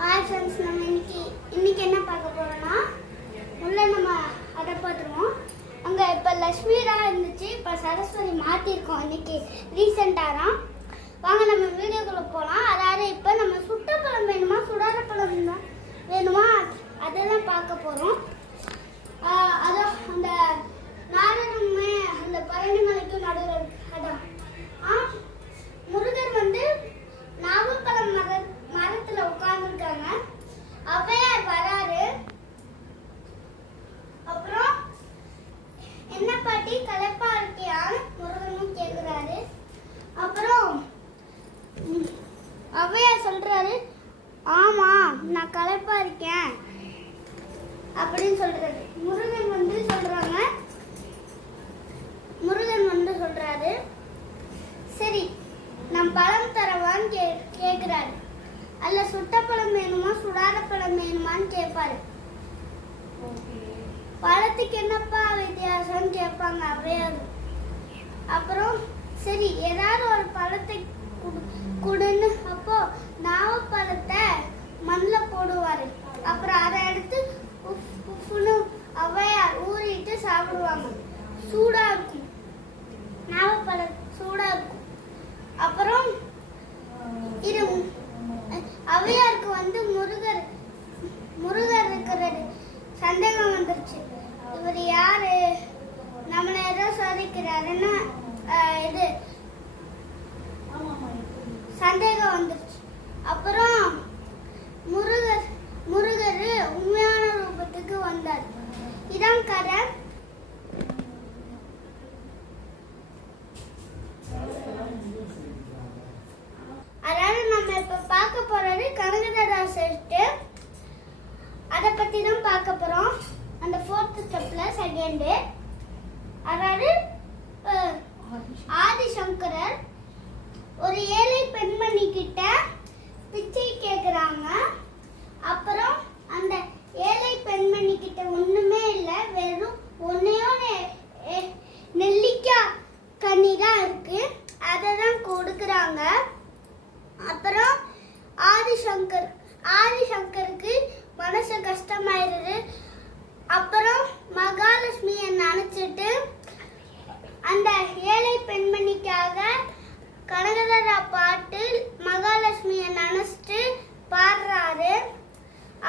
Hi friends, நம்ம இன்னைக்கு என்ன பார்க்க போறோம்னா நம்ம அதை பார்த்துருவோம். அங்கே இப்போ லக்ஷ்மிரா இருந்துச்சு, இப்போ சரஸ்வதி மாற்றிருக்கோம். இன்னைக்கு ரீசெண்டாக தான். வாங்க நம்ம வீடியோக்குள்ளே போகலாம். அதாவது இப்போ நம்ம சுட்ட பழம் வேணுமா சுடாத பழம் தான் வேணுமா அதை தான் பார்க்க போகிறோம். அது அந்த நாரதமே அந்த பழனி மலைக்கும் நடுவில் அதான் முருகர் வந்து நாவல்பழம் மரத்துல உட்கார்ந்துருக்காங்க. ஔவையார் வராரு. அப்புறம் என்ன பாட்டி களைப்பா இருக்கியான்னு முருகனும் கேட்கிறாரு. அப்புறம் ஔவையார் சொல்றாரு, ஆமா நான் களைப்பா இருக்கேன் அப்படின்னு சொல்றாரு. முருகன் வந்து சொல்றாரு, சரி நான் பழம் தரவான்னு கேட்கிறாரு. அல்ல சுட்ட பழம் வேணுமா சுடாத பழம் வேணுமான்னு கேட்பாரு. பழத்துக்கு என்னப்பா வித்தியாசம்னு கேட்பாங்க ஔவையார். அப்புறம் சரி ஏதாவது ஒரு பழத்தை கொடுன்னு அப்போ நாவப்பழத்தை மண்ணில் போடுவாரு. அப்புறம் அதை எடுத்து உப்புன்னு ஔவையார் ஊறிட்டு சாப்பிடுவாங்க. சூடா இருக்கும், நாவப்பழம் சூடா இருக்கும். அப்புறம் இது ஔவையாருக்கு வந்து முருகர் இருக்கிறது சந்தேகம் வந்துருச்சு. இவர் யாரு, நம்மளை ஏதோ சோதிக்கிறாருன்னு இது சந்தேகம் வந்துருச்சு. அப்புறம் முருகர் உண்மையான ரூபத்துக்கு வந்தார். இதான் கதை. அதாவது நம்ம இப்ப பார்க்க போறது கனகதாரா செட்டு. அதை பத்தி தான் பார்க்க போறோம். அந்த 4th ஸ்டெப்ல செகண்ட். அதாவது ஆதிசங்கரர் ஒரு ஏழை பெண்மணி கிட்ட பிச்சை கேக்குறாங்க. அப்புறம் அந்த ஏழை பெண்மணி கிட்ட ஒண்ணுமே இல்லை, வெறும் ஒன்னே நெல்லிக்காய் கனி தான் இருக்கு. அதை தான் கொடுக்குறாங்க. அப்புறம் ஆதிசங்கருக்கு மனசு கஷ்டமாயிருது. அப்புறம் மகாலட்சுமியை நினைச்சிட்டு அந்த ஏழை பெண்மணிக்காக கனகதாரா பாட்டு மகாலட்சுமியை நினைச்சிட்டு பாடுறாரு.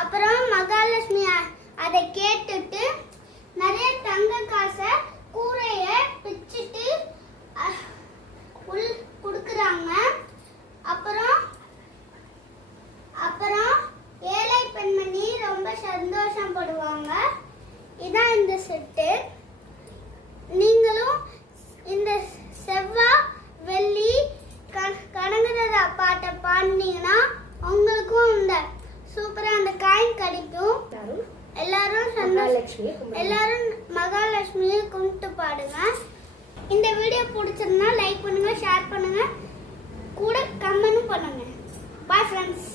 அப்புறம் மகாலட்சுமி அதை கேட்டுட்டு நிறைய தங்க காசை கூரைய பிச்சுட்டு கொடுக்குறாங்க. அப்புறம் ஏழை பெண்மணி ரொம்ப சந்தோஷப்படுவாங்க. இதான் இந்த செட்டு. நீங்களும் இந்த செவ்வாய் வெள்ளி கனகதாரா பாட்டை பாடினீங்கன்னா உங்களுக்கும் இந்த சூப்பரா அந்த காயின் கிடைக்கும். எல்லாரும் மகாலட்சுமியை கும்பிட்டு பாடுங்க. இந்த வீடியோ பிடிச்சிருந்தா லைக் பண்ணுங்க, ஷேர் பண்ணுங்க, கூட கமெண்ட் பண்ணுங்க. Bye friends.